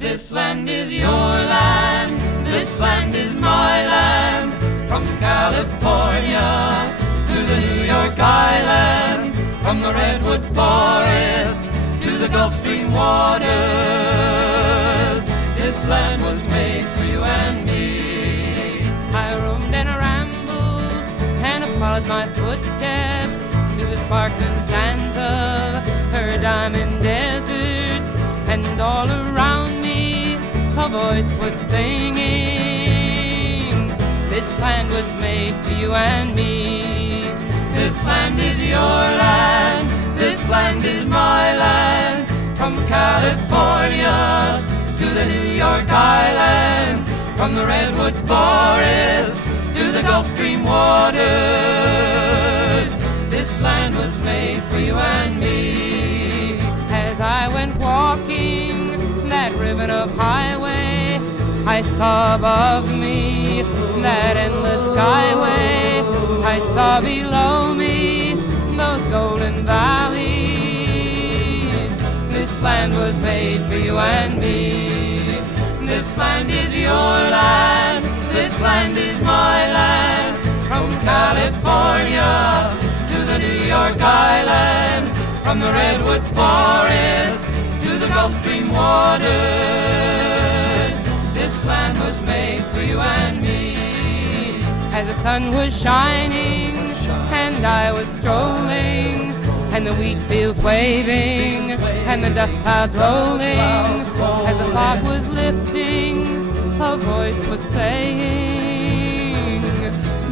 This land is your land, this land is my land. From California to the New York Island, from the Redwood Forest to the Gulf Stream waters. This land was made for you and me. I roamed and I rambled and I followed my footsteps to the sparkling sands of her diamond deserts, and all around me a voice was singing, this land was made for you and me. This land is your land, this land is my land. From California to the New York Island, from the Redwood Forest to the Gulf Stream waters. This land was made for you and me. As I went walking that ribbon of highway, I saw above me that endless skyway. I saw below me those golden valleys. This land was made for you and me. This land is your land, this land is my land. From California to the New York Island, from the Redwood Forest to the Gulf Stream waters. This land was made for you and me. As the sun was shining and I was strolling, and the wheat fields waving and the dust clouds rolling, as the fog was lifting, a voice was saying,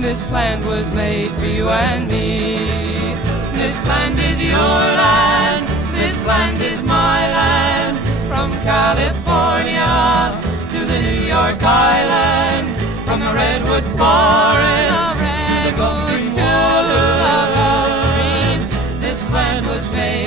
this land was made for you and me. This land is your land, this land is my land. From California to the New York Island, from the Redwood Forest to the Gulf Stream waters. This land was made